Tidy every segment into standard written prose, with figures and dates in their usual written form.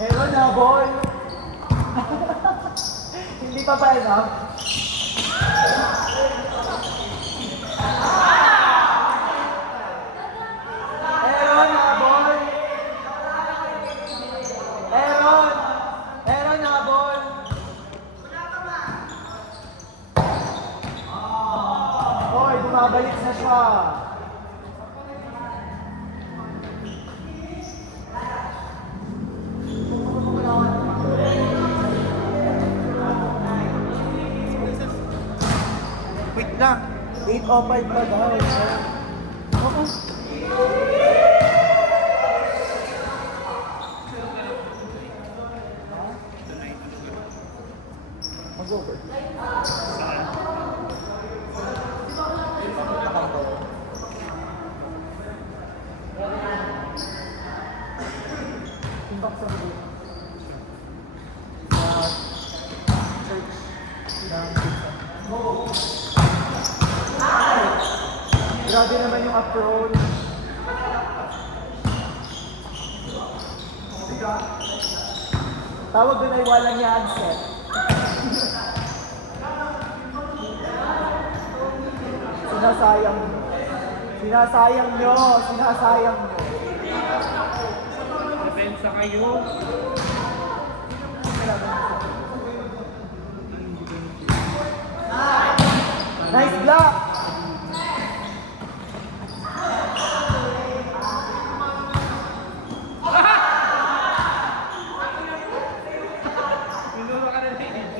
Meron na, boy! Hindi pa ba enough? Meron na, boy! Meron! Meron na, boy! Boy, bumabalik na siya. Wait lang. 8:05 pa daw. Mag-over. Saan? Timbak sa mga church ng grabe naman yung approach. Tawag doon ay walang yan set. Sinasayang nyo. Sinasayang nyo. Sinasayang nyo. Depensa kayo. Nice block! Minulo ka na din, DJ.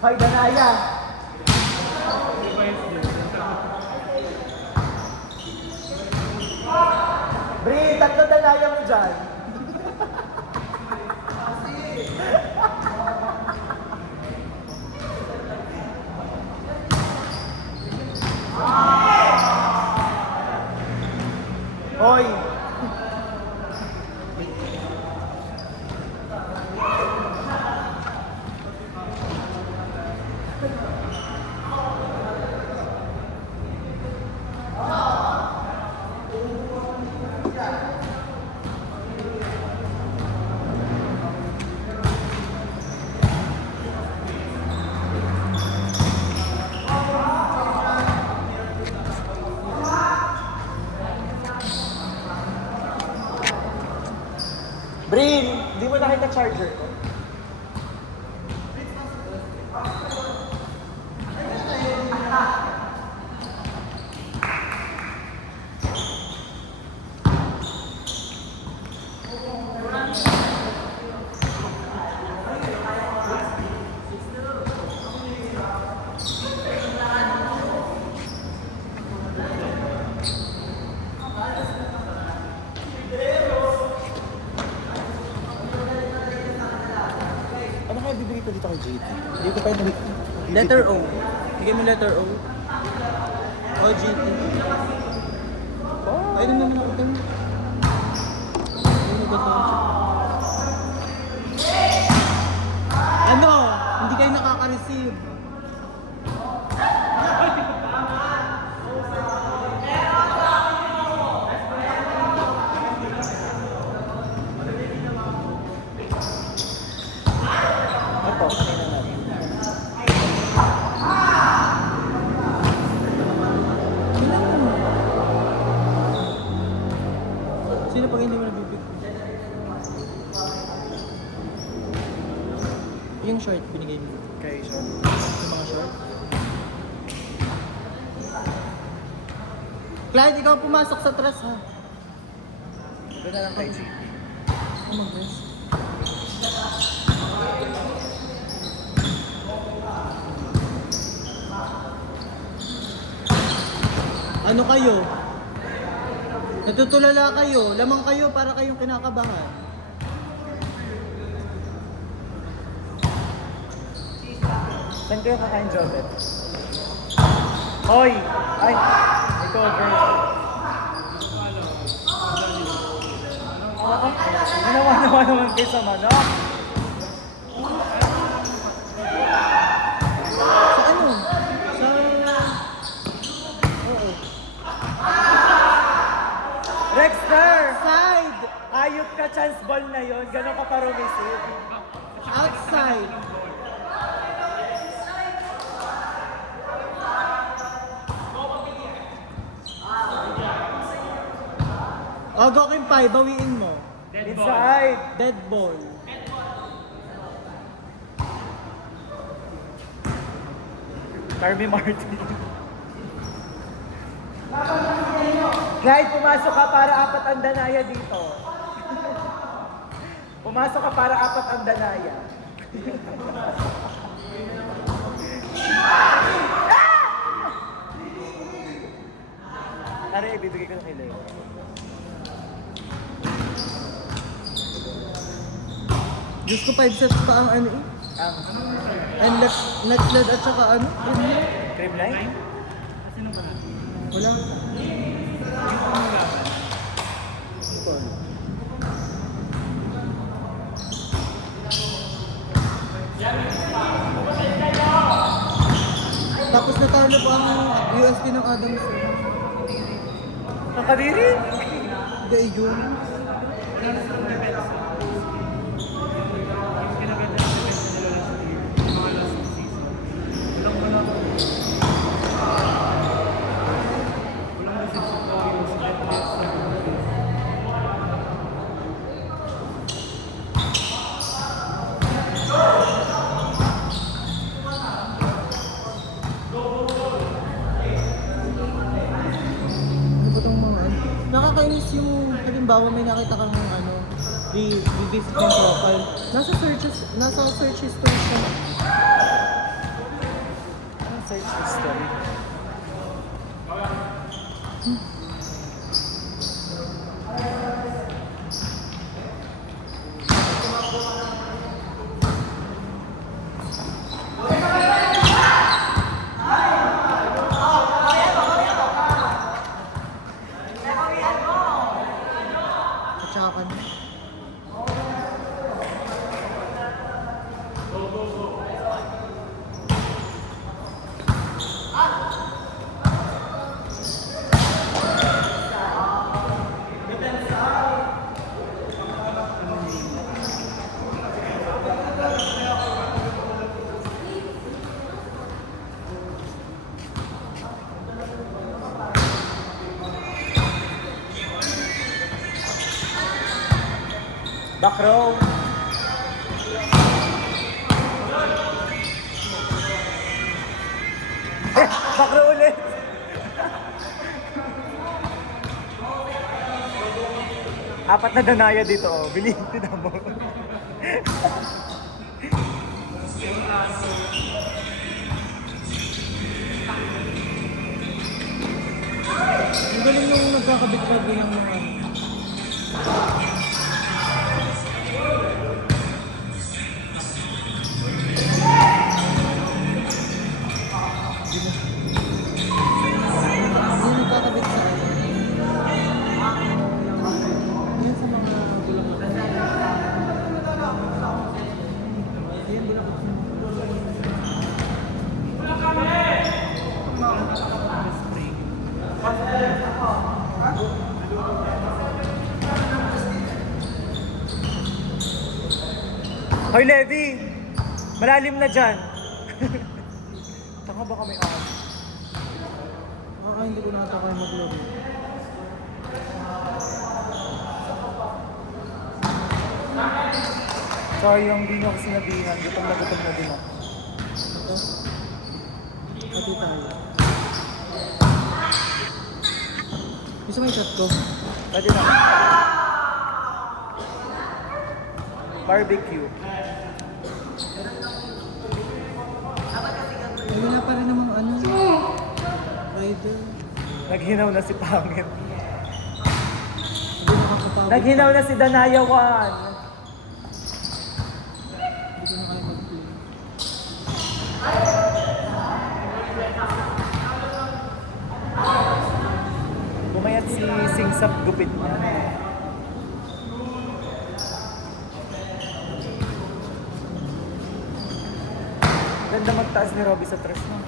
Hoy, Danaya! Bri, tatlo Danaya mo dyan. Hoy! Brin, di mo nakita charger ko. Ano kaya bibigay ko dito kay JT? Hindi ko pa yung Letter O. Bigay mo letter O. O, GT. Oh, Ayun naman ako dun. Ano? Hindi kayo nakaka-receive. ito, kanina natin. Sino pag hindi mo nabibig? Yung short binigay mo. Kay Sean. Yung mga short. Clyde, ikaw pumasok sa tres ha. Ito na lang kay JT. Oh my gosh. Ano kayo? Natutulala kayo, lamang kayo para kayong kinakabahan. Saan kayo kakain, Joseph? Hoy! Ay! Ito, girl. Ginawa naman kayo sa manok. paparumisit. Outside. O, Gokim Pai, bawiin mo. Inside. Dead ball. Carmi Martin. Clyde, pumasok ka para apat ang danaya dito. Pumasok ka para apat ang danaya. Tara, ibibigay ko na kay Leo. Diyos ko, 5 sets pa ang ano eh. Ang And next lead at saka ano? cream line? Wala. Tapos natalo po ang UST ng Adams. Nakadiri? Hindi yun. Ano ba itong mga ano? Nakakainis yung, halimbawa may nakita kang ano, revisit yung profile. Nasa search history siya. Anong search history? At saka ka na. Back row. Back row ulit. Apat na danaya dito, oh. Bilhin na mo. Ang galing nung nagkakabit-kabit ng mga ano. Hindi nagkakabit sa ano. Yan sa mga bulaklak. Yan, bulaklak. Hoy, Levi! Malalim na dyan. Taka ba kami on? Hindi ko nata kayo mag-lobby. Sayang, di nyo ako sinabihan. Gutom na din ako. Ito. Pati tayo. Gusto mo yung shot ko? Pwede na. Barbecue. Ay, wala pa rin namang ano. Rider. Naghinaw na si Pangit. Hindi nakakapagod. Naghinaw na si Danaya 1. Hindi ko na kaya mag-play. Bumayat si Singsap gupit niya. Ganda magtaas ni Robby sa tres, no?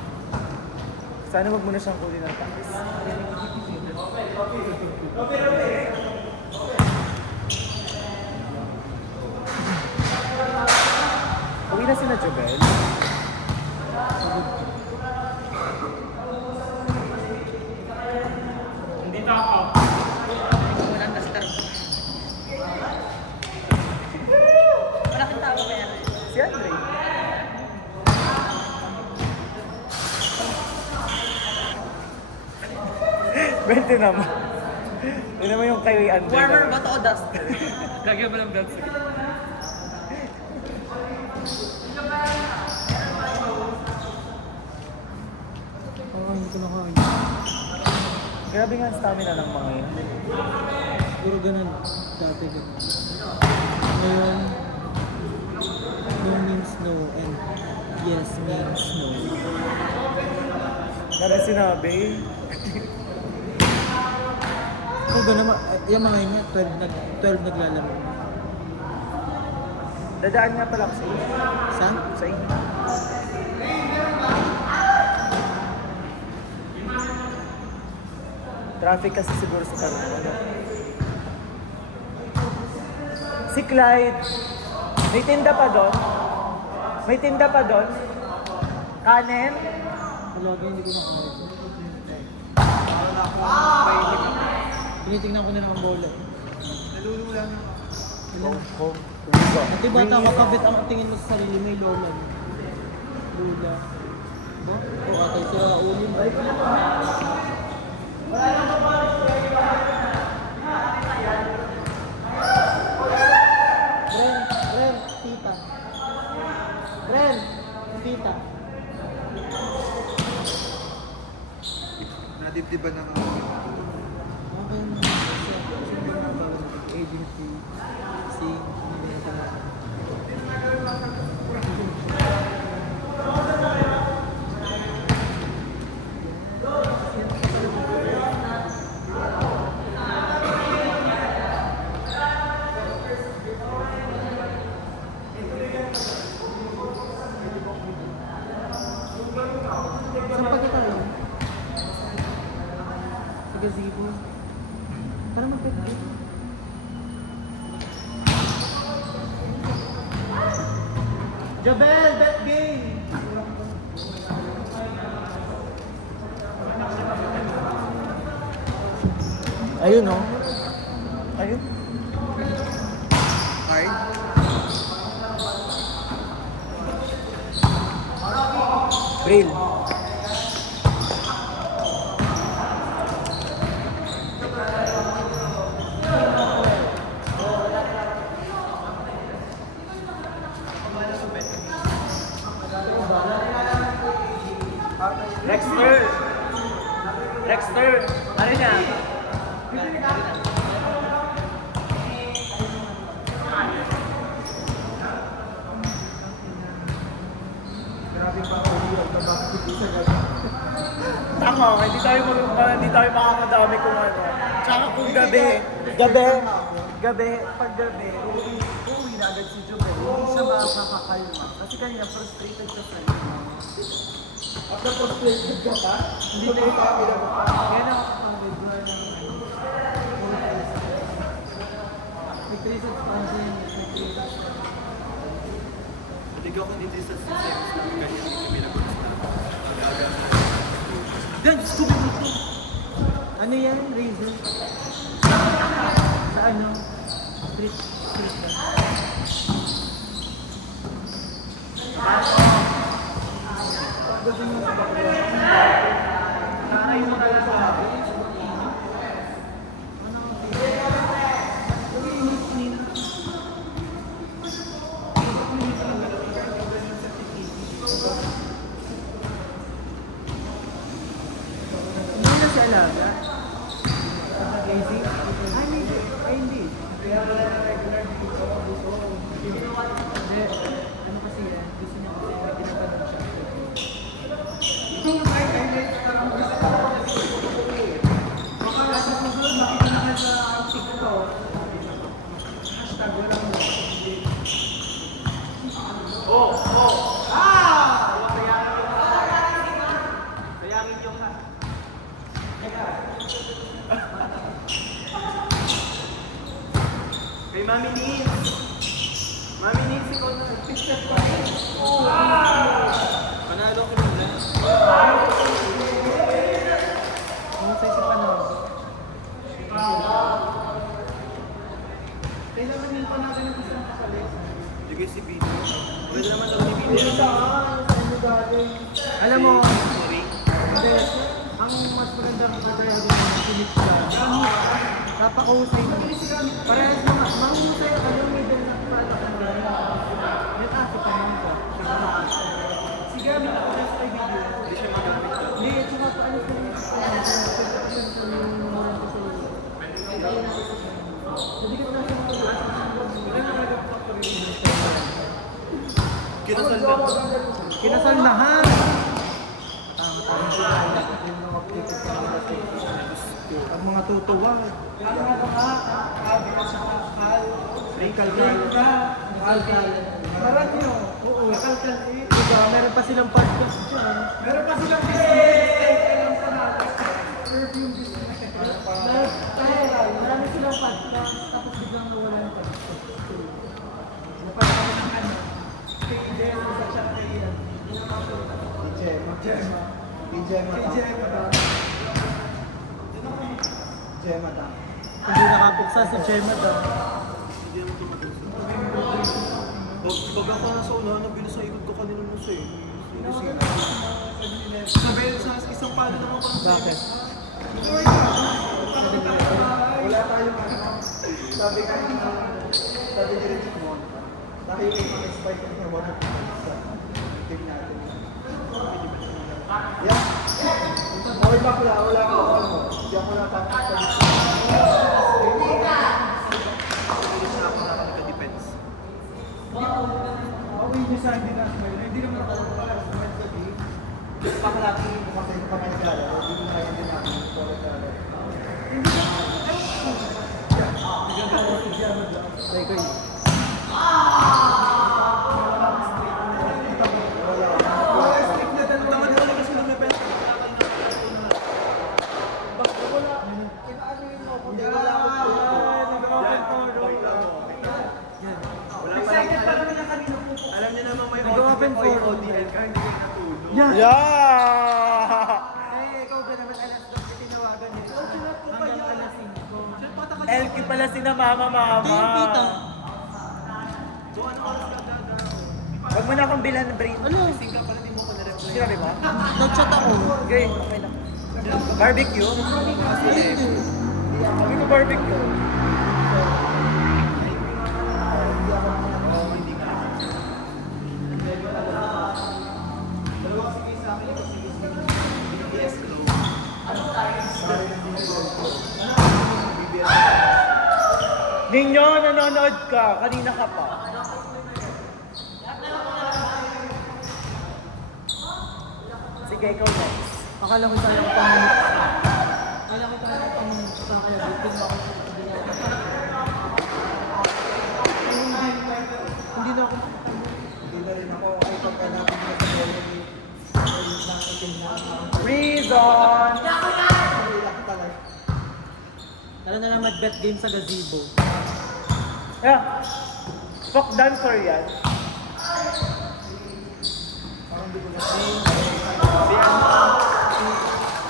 Sana wag mo na siyang kunin ng taas. na sila Jobel. Walang duster. Malaking tao kaya. Si Andre. Bente naman. Yun naman yung kay Andre. Warmer ba to o dust? Lagyan mo ng belt sa gitna. Oo, hindi ko nakain. Grabe nga ang stamina ng mga yun. Siguro ganun. Dati ganun. Ngayon, no means no and yes means no. Nara sinabi. Kung ganun, yung mga yun nga, 12 naglalaro. Dadaan nga pala ako sa inyo. Saan? Sa inyo. Traffic kasi siguro sa Tarlac. Si Clyde, may tinda pa doon? May tinda pa doon? Kanin? Lagi hindi ko nakain. Tinitingnan ko na lang ang bola. Nalulula na. Hong. At di bata ka kabit ang tingin mo sa sarili, may lola. Lula. Ba? O atay sa ulim. Ay, Ren, tita. Ren, tita. Nadibdiban ng Okay na. Agency. Sing. Saan pa kita lang? Sa gazebo. Para mag-bet. Jabel, bet game! Ayun oh. Ayun. card. Braille. Rexter! Rexter! Ano niya? Tama, hindi tayo makakadami kung ano. Tsaka kung pag gabi, uuwi na agad si Jubel. Hindi siya makakakalma. Kasi kanina frustrated siya sa iyo. After frustrated ka pa? Hindi na ito. Kaya nakakapagod na May 3 substances. Hindi ko dito sa sex na ganyan kami nag-uusap. Dan, Scooby mo to. Ano yan? Razor? Sa ano? Street ba? Hindi na si Alaga. Casey? Ay, hindi. Hindi. Ano kasi yan? Gusto niya kasi may pinapanood siya. Kay Mami Nins! Mami Nins, ikaw na. Picture pa. Alam mo, hindi, ang mas magandang katayagan ng sinip siya, napakahusay mo. Parehas mga, mahusay, alam mo din na para ka na rin. May kaso pa naman ka. Si Gabi na ko sa video. Hindi siya magamit ka. Hindi, at saka pa alis na rin sa kinasal na ha! Ang mga tutuwa. Maran nyo. Oo. Diba, meron pa silang podcast dyan. Meron pa silang business. Alam sa natin. Perfume business. Marami silang podcast. Tapos biglang nawalan pa. Napalaki ng ano. Kay Jema sa chat kay Ian. Jema ta. Hindi nakapuksa si Jema ta. Hindi naman tumatulog. Pag ako nasa unahan, nabilis sa ikot ko kanina mo siya eh. Sabi sa isang palo naman ko. Bakit? Wala tayong ano. Sabi ka sabi ni Richie mo, tayo yung mga spike na wala sa team natin. Yeah. Or back wala ako ano. Hindi ako napapagpalit. Okay niyo sa hindi na hindi naman ako para sa gabi. Pakalaki mo kasi yung pangalaga, hindi mo kaya din natin yung pangalaga. Alam niyo naman may open for ODL ka, hindi kayo natulog. Yeah! Eh, ikaw ba naman alas 2 tinawagan nila? Hanggang alas 5. LQ pala si na mama. Kita. Huwag mo na akong bilan, Brin. Ano? Sinabi mo? Nag-chat ako. Okay, okay na. Barbecue? Hindi. Sabi ko barbecue. Ninyo, nanonood ka. Kanina ka pa. Sige, ikaw next. Akala ko tayo ang pangunit. Akala ko tayo ang pangunit. Kaya bitin mo ako sa hindi na ako. Hindi na rin ako ay pagkailangan mo sa quality. Reason! Tara na lang mag-bet game sa gazebo. Yeah. Folk dancer yan. Parang di ko na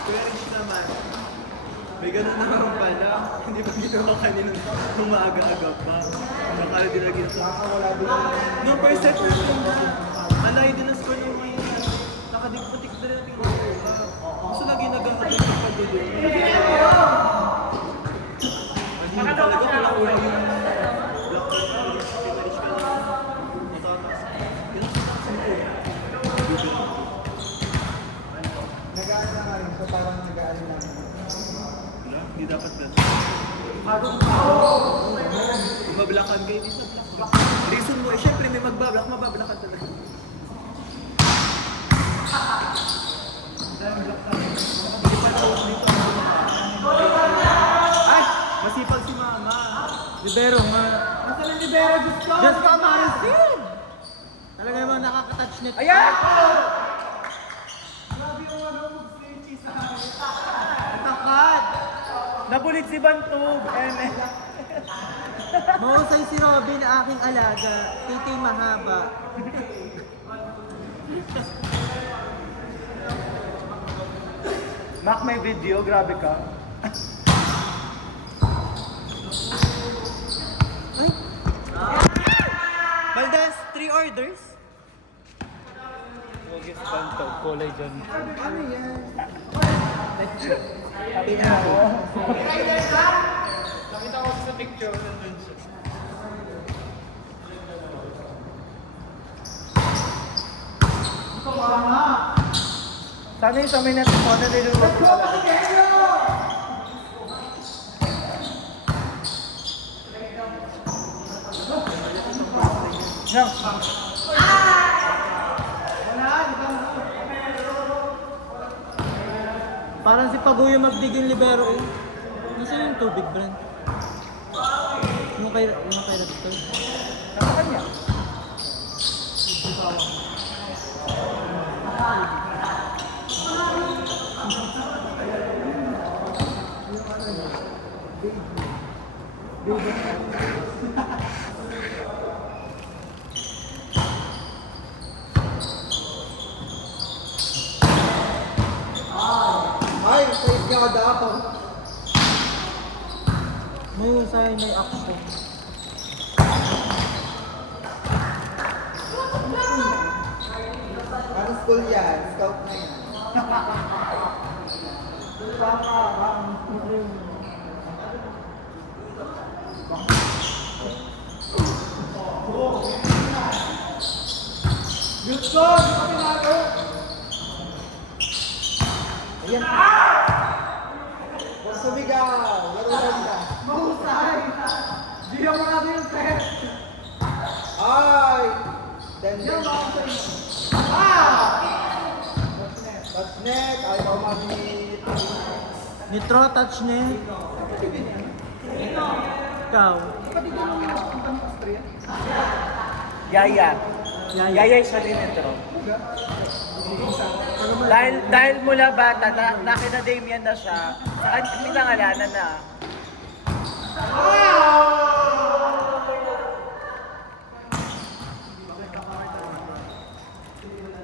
Kuya Rich naman. May ganun naman pala. Hindi pa ginawa kanina nung maaga-aga pa. Nakala din na ginawa. Nakawala din. No, per set ko yung alay din ang score yung may nakadikputik na rin yung gusto lagi nag-ahatid sa pagdudul. Hindi talaga kulang-kulang yung block ko. Pinarish ka na matataas. Yun ang sinasabi ko. Nag-aaral na nga rin. So parang nag-aaral na rin. Wala, hindi dapat na. Kung mablakan kayo dito, block. Reason mo, syempre may magbablock, mabablakan talaga. Ay! Masipag si mama. Libero nga. Nasa ng libero, Diyos ko! Just amazing! Talaga naman nakaka-touch nito. Ayan! Grabe yung ano mo, Frenchie sa akin. Takad! Nabulit si Bantog. Mahusay si Robin, aking alaga. Titi mahaba. Mac, may video. Grabe ka. Ay! Baldas, 3 orders? Santo, kulay dyan. Ano yan? Sabi niya ako. Nakita ko sa picture nandun siya. Sana yung sa may natin mo na niluluwag ko talaga. No. Parang si Paguyo magdiging libero eh. Nasaan yung tubig, Brent? Yung kay Raptor. Sa kanya. Ay, safe niya kada ako. May husay, may action. Ano school yan? Scout na yan. Houston! Kapinado! Ayan. Huwag sumigaw. Laro lang ka. Mahusay! Diyan mo natin yung set! Ay! Then, touch net. Ay, pumamit. Nitro, touch net. Ikaw. Yaya. Yaya siya rin ito. Dahil mula bata, nakina Damian na siya, saan pinangalanan na?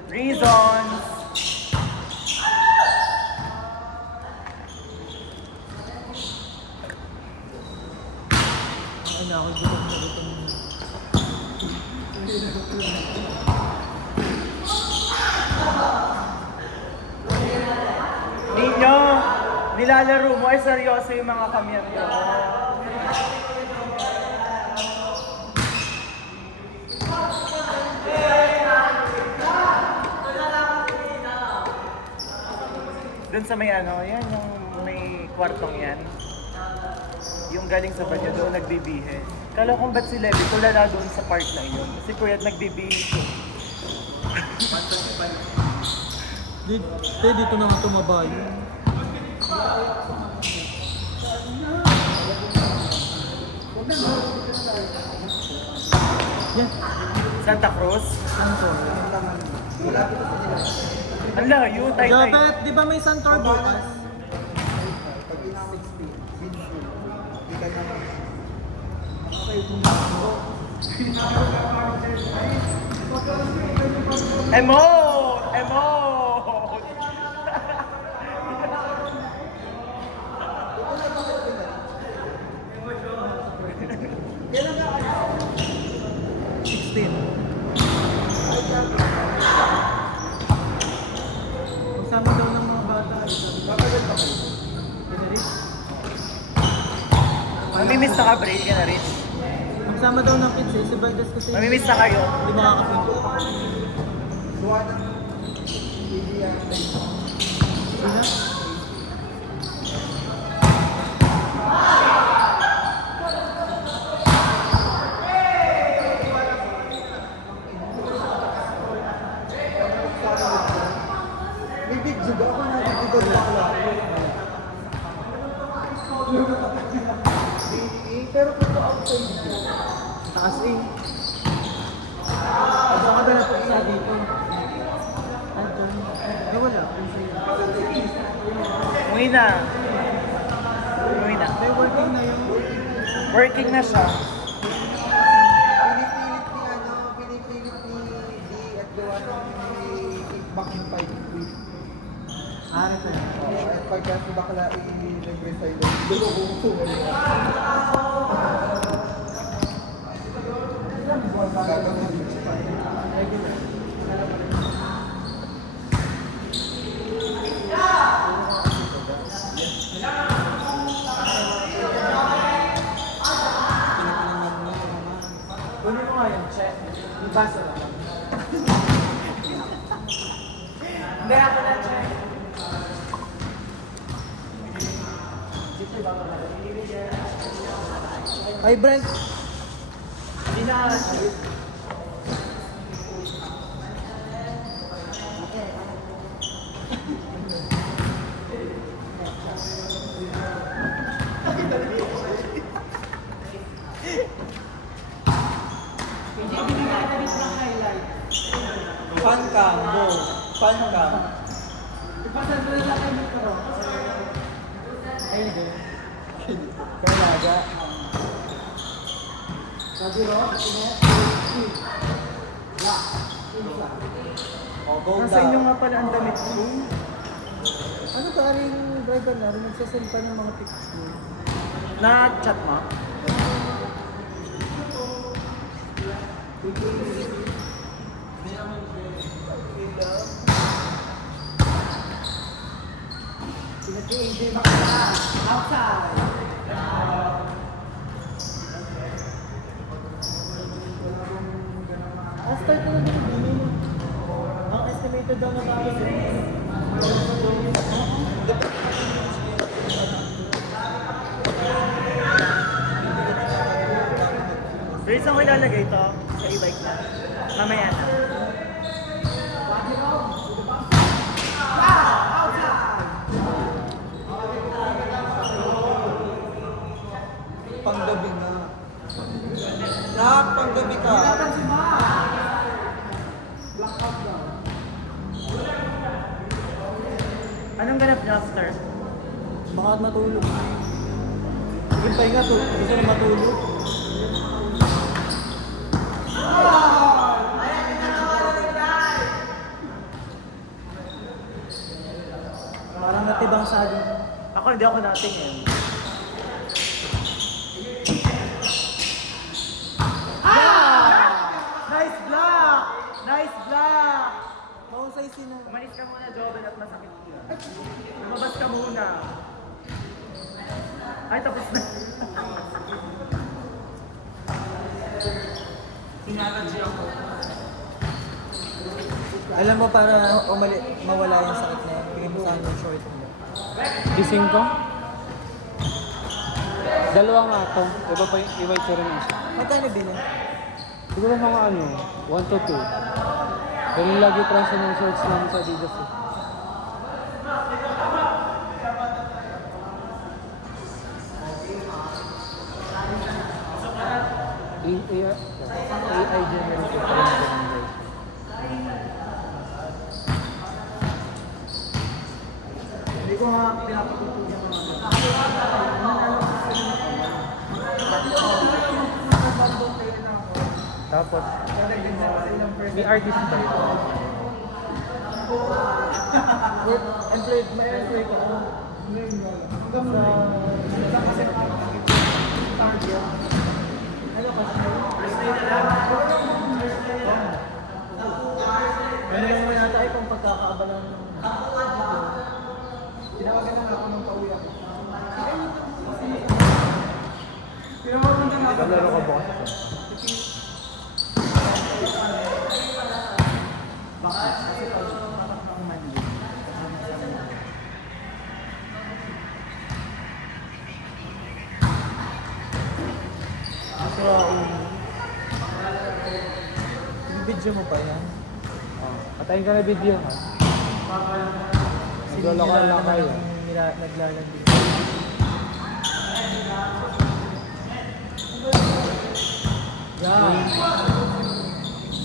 Reasons. Ay, na ako dito sa dito. Ninyo, nilalaro mo ay seryoso yung mga kameryo. Doon sa may ano, yan yung may kwartong yan. Yung galing sa banyo doon nagbibihe. Kala kong ba't si Levi tulala doon sa part na yun. Kasi kuya nagbibihe siya. Dito na nga tumaba yun. Yan. Santa Cruz? Santor. Ang layo, tay-tay. Dapat, di ba may Santor bukas? Pag it's 60, Winful. Di ka naman. Emote! Emote! Kailan ka ano? 16. Magsama daw ng mga bata. Matagal pa kayo. Generate. Mamimiss na ka, Bray, ka na rin. Magsama daw ng kids eh. Si Valdez kasi. Mamimiss na kayo. Hindi makakapinto. Suwa ng TV yan. Sina? May video ba ako na video na pero kung outside dito. Taas eh. Asa ka ba na sa dito? Ah, dyan. Eh, wala. Ang sa'yo. Umuwi na. Umuwi na. Eh, working na yun. Working na siya. Pinipilit ni D at gawa ng kickback ng 5 week. Ah, ito yan. At pagka si bakla i-resign, luloko ko. Gagawin. Ay, Brent! Fan cam, mo. Fan cam. Ay, hindi. Kailaga. Sabi ro, O, go Nasa inyo down. nga pala ang damit ko. ano ka aling driver na rin nagsasend pa ng mga picture? Na-chat mo? Pinag-AJ Makala, outside! Start na lang yung bilhin. Ang estimated daw na bago Pero saan ko ilalagay ito? Sa e-bike na. Mamaya na. Panggabi na. Panggabi ka. Anong ganap niya, sir? Baka matulog. Hintay nga to. Gusto na matulog. Parang natibang saging. Ako hindi ako nating eh. Nice block! Nice block! Mahusay sino. Umalis ka muna, Jobel, at masakit yun. Lumabas ka muna. Ay, tapos na. Sinarad ako. Alam mo, para mawala yung sakit na yan, bigyan mo sa akin yung short mo. Gising ko? Dalawa nga to. Iba pa yung iba yung rin isa. Magkano bilhin? Siguro mga 1 to 2. Ganun lagi presyo ng shorts namin sa Adidas eh. AI generated pa rin ganun guys. Hindi ko nga pinapatutunan yung mga Tapos, may artist ba yun? employed, may employed ka. Hanggang sa kasi target. Ano kasi? Ano lang muna tayo kung pagkakaabalan ng tinawagan na ako ng pauwi ako. Tinawagan na ako. Naglaro ka bukas. Baka kasi pag ang mali. So, video mo pa yan? Patayin ka na video ha. Naglolokal lang kayo. Naglalandi. Yan.